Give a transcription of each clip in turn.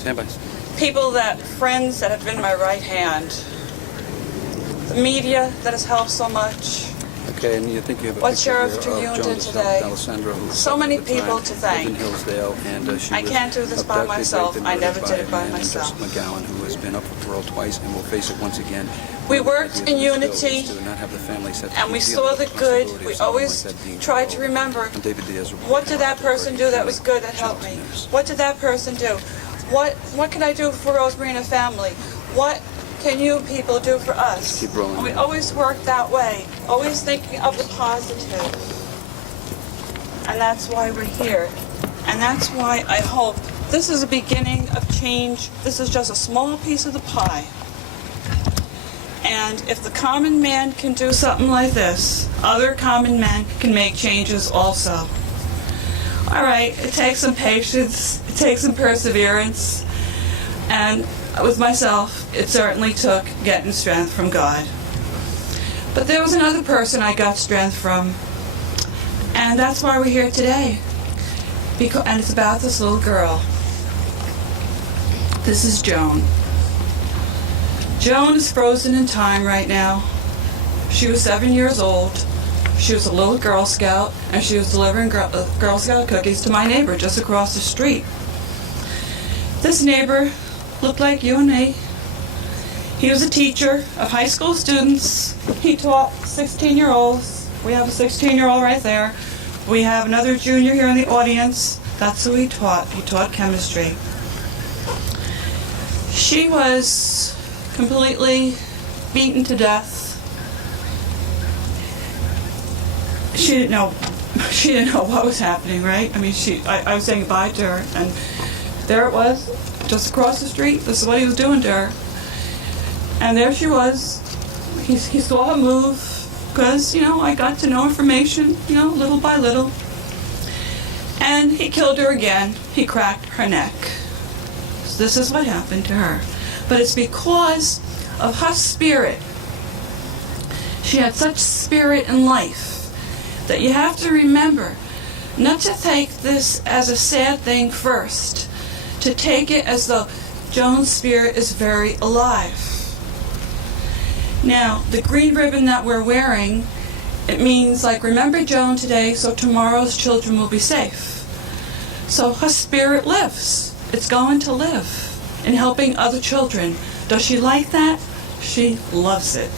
Stand by. People friends that have been my right hand. The media that has helped so much. Okay, and you think you have a What picture Sheriff here of Joan Joan did today. Alessandro, who So many at the people time to thank. lived in Hillsdale, and she I was can't do this by abducted, myself. raped, and I murdered never did it by a man named myself. Joseph McGowan, who has been up for parole twice and will face it once again. We One of the worked ideas in of this bill unity, is to not have the family set and we deal saw with the possibility good. of We something always like that being tried to paroled. remember, And David Diaz what did that person do that was good that helped me? What did that person do? What can I do for Rosemarie and her family? What can you people do for us? Keep rolling. And we always work that way, always thinking of the positive. And that's why we're here. And that's why I hope this is a beginning of change. This is just a small piece of the pie. And if the common man can do something like this, other common men can make changes also. All right, it takes some patience, it takes some perseverance, and with myself, it certainly took getting strength from God. But there was another person I got strength from, and that's why we're here today. And it's about this little girl. This is Joan. Joan is frozen in time right now. She was 7 years old. She was a little Girl Scout, and she was delivering Girl Scout cookies to my neighbor just across the street. This neighbor looked like you and me. He was a teacher of high school students. He taught 16-year-olds. We have a 16-year-old right there. We have another junior here in the audience. That's who he taught. He taught chemistry. She was completely beaten to death. She didn't know what was happening, right? I mean, I was saying goodbye to her, and there it was, just across the street. This is what he was doing to her. And there she was. He saw her move, because, I got to know information, little by little. And he killed her again. He cracked her neck. So this is what happened to her. But it's because of her spirit. She had such spirit in life that you have to remember not to take this as a sad thing first, to take it as though Joan's spirit is very alive. Now, the green ribbon that we're wearing, it means remember Joan today, so tomorrow's children will be safe. So her spirit lives. It's going to live in helping other children. Does she like that? She loves it.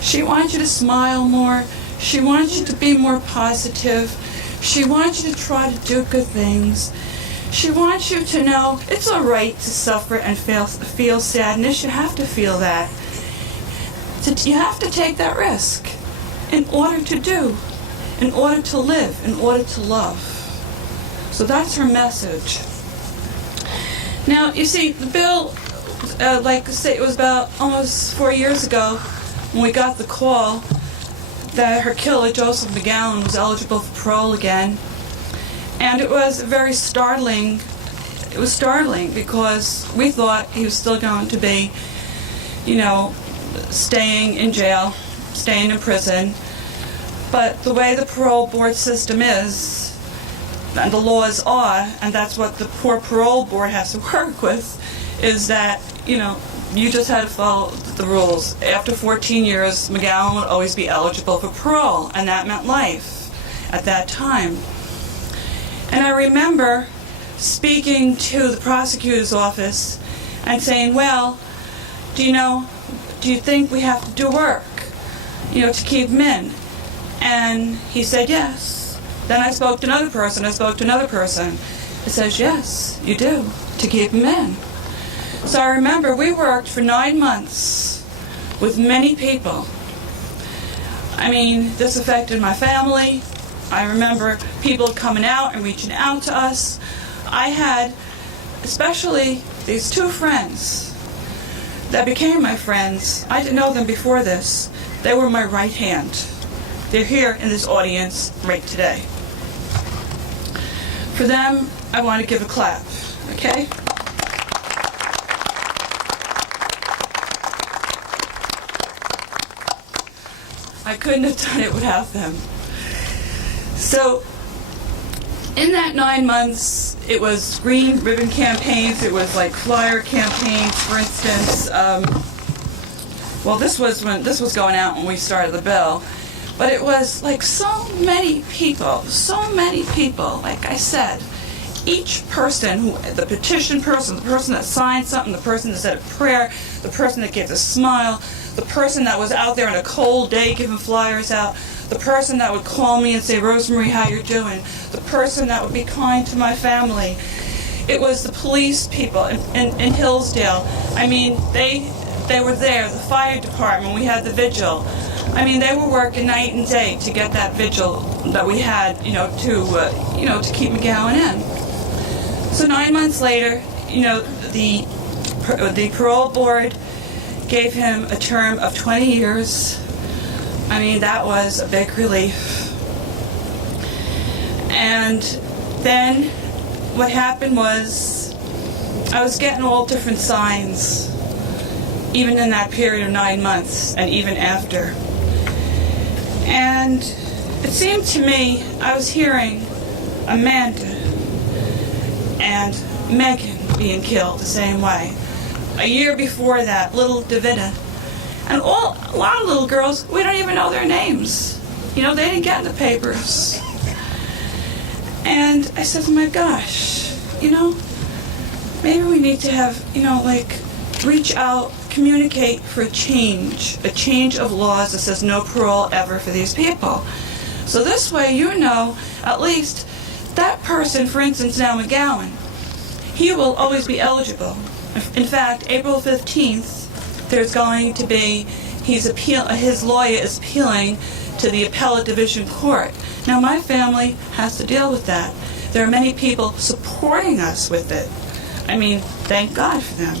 She wants you to smile more. She wants you to be more positive. She wants you to try to do good things. She wants you to know it's all right to suffer and feel sadness. You have to feel that. You have to take that risk in order to live, in order to love. So that's her message. Now, you see, the bill, like I say, it was about almost 4 years ago when we got the call that her killer, Joseph McGowan, was eligible for parole again. And it was very startling. It was startling because we thought he was still going to be, staying in jail, staying in prison. But the way the parole board system is, and the laws are, and that's what the poor parole board has to work with, is that, you just had to follow the rules. After 14 years, McGowan would always be eligible for parole, and that meant life at that time. And I remember speaking to the prosecutor's office and saying, well, do you think we have to do work, to keep him in? And he said, yes. Then I spoke to another person. It says, yes, you do, to keep him in. So I remember we worked for 9 months with many people. I mean, this affected my family. I remember people coming out and reaching out to us. I had, especially these two friends that became my friends. I didn't know them before this. They were my right hand. They're here in this audience right today. For them, I want to give a clap, okay? I couldn't have done it without them. So, in that 9 months, it was green ribbon campaigns, it was like flyer campaigns, for instance. Well, this was going out when we started the bill. But it was like so many people, like I said. Each person, the petition person, the person that signed something, the person that said a prayer, the person that gave the smile, the person that was out there on a cold day giving flyers out, the person that would call me and say, Rosemarie, how you doing? The person that would be kind to my family. It was the police people in Hillsdale. I mean, they were there, the fire department, we had the vigil. I mean, they were working night and day to get that vigil that we had, to keep McGowan in. So 9 months later, the parole board gave him a term of 20 years. I mean, that was a big relief. And then what happened was I was getting all different signs, even in that period of 9 months and even after. And it seemed to me I was hearing Amanda and Megan being killed the same way. A year before that, little Davida. And a lot of little girls, we don't even know their names. They didn't get in the papers. And I said, oh my gosh, maybe we need to have, reach out, communicate for a change of laws that says no parole ever for these people. So this way, at least that person, for instance, now McGowan, he will always be eligible. In fact, April 15th, there's going to be, his lawyer is appealing to the appellate division court. Now, my family has to deal with that. There are many people supporting us with it. I mean, thank God for them.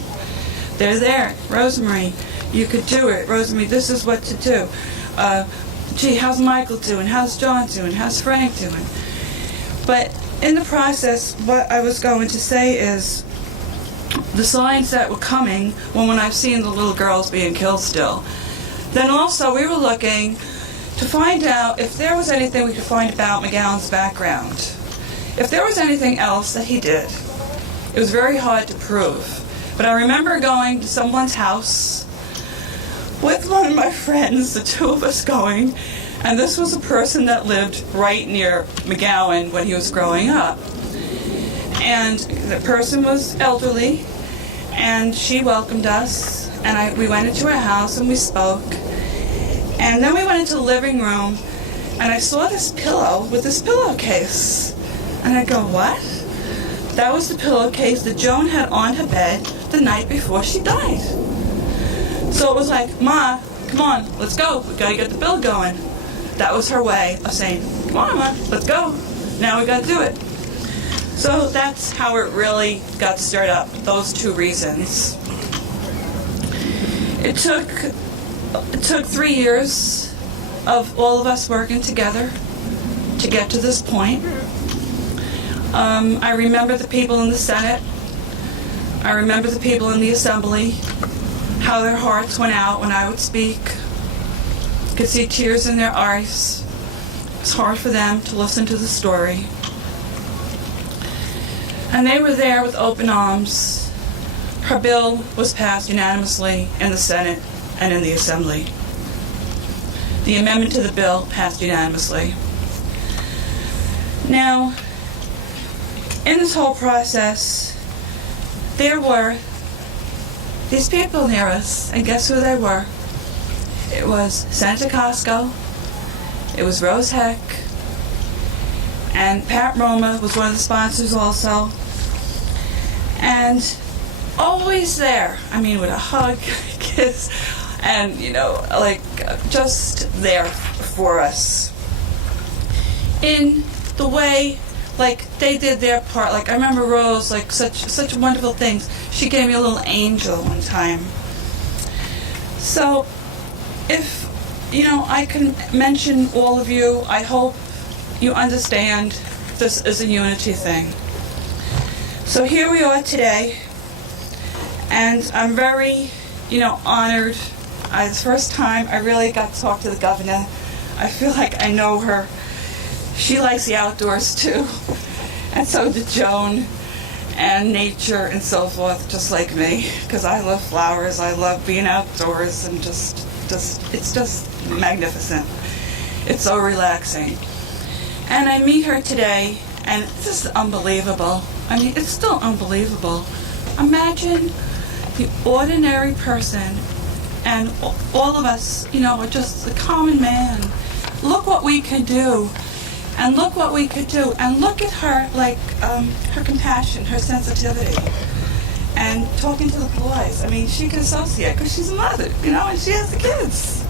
They're there. Rosemarie, you could do it. Rosemarie, this is what to do. Gee, how's Michael doing? How's Joan doing? How's Frank doing? But in the process, what I was going to say is the signs that were coming when I've seen the little girls being killed still. Then also we were looking to find out if there was anything we could find about McGowan's background. If there was anything else that he did. It was very hard to prove. But I remember going to someone's house with one of my friends, the two of us going, and this was a person that lived right near McGowan when he was growing up. And the person was elderly, and she welcomed us, and we went into her house and we spoke. And then we went into the living room, and I saw this pillow with this pillowcase. And I go, what? That was the pillowcase that Joan had on her bed the night before she died. So it was like, Ma, come on, let's go. We gotta get the bill going. That was her way of saying, come on, Ma, let's go. Now we gotta do it. So that's how it really got stirred up, those two reasons. It took 3 years of all of us working together to get to this point. I remember the people in the Senate. I remember the people in the Assembly, how their hearts went out when I would speak. Could see tears in their eyes. It was hard for them to listen to the story. And they were there with open arms. Her bill was passed unanimously in the Senate and in the Assembly. The amendment to the bill passed unanimously. Now, in this whole process, there were these people near us, and guess who they were? It was Senator Costco, it was Rose Heck, and Pat Roma was one of the sponsors also. And always there, I mean, with a hug, kiss, and, just there for us. In the way, they did their part. I remember Rose, such wonderful things. She gave me a little angel one time. So, if, I can mention all of you, I hope you understand this is a unity thing. So here we are today, and I'm very, honored. The first time I really got to talk to the governor, I feel like I know her. She likes the outdoors too. And so did Joan, and nature and so forth, just like me, because I love flowers, I love being outdoors, and it's just magnificent. It's so relaxing. And I meet her today, and this is unbelievable. I mean, it's still unbelievable. Imagine the ordinary person, and all of us, are just the common man. Look what we can do. And look what we could do. And look at her, like, her compassion, her sensitivity. And talking to the boys. I mean, she can associate because she's a mother, and she has the kids.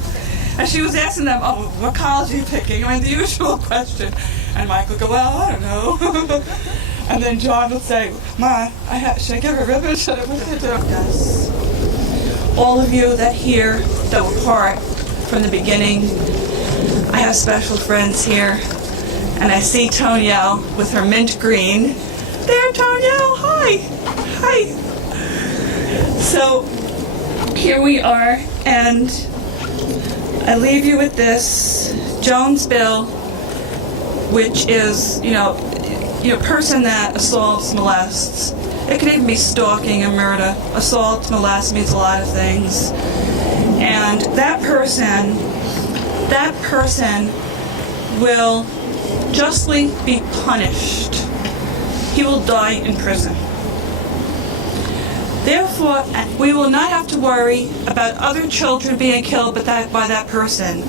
And she was asking them, oh, what college are you picking? I mean, the usual question. And Mike would go, well, I don't know. And then John would say, Ma, should I give her a ribbon? What should I do? Yes. All of you that were part from the beginning, I have special friends here. And I see Toniel with her mint green. There, Toniel, hi. Hi. So, here we are, and I leave you with this. Joan's bill, which is, person that assaults, molests. It could even be stalking and murder. Assault, molest means a lot of things. And that person will justly be punished. He will die in prison. Therefore, we will not have to worry about other children being killed by that person.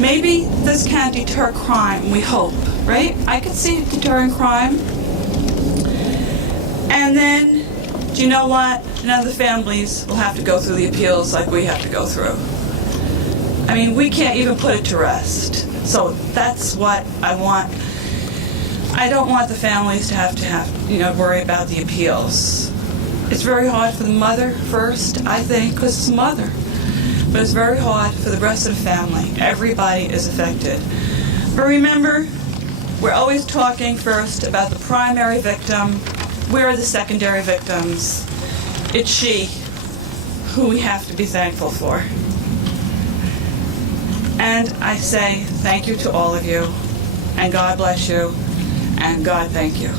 Maybe this can deter crime, we hope, right? I could see it deterring crime. And then, do you know what? None of the families will have to go through the appeals like we have to go through. I mean, we can't even put it to rest. So that's what I want. I don't want the families to have worry about the appeals. It's very hard for the mother first, I think, because it's a mother. But it's very hard for the rest of the family. Everybody is affected. But remember, we're always talking first about the primary victim. We're the secondary victims. It's she who we have to be thankful for. And I say thank you to all of you, and God bless you, and God thank you.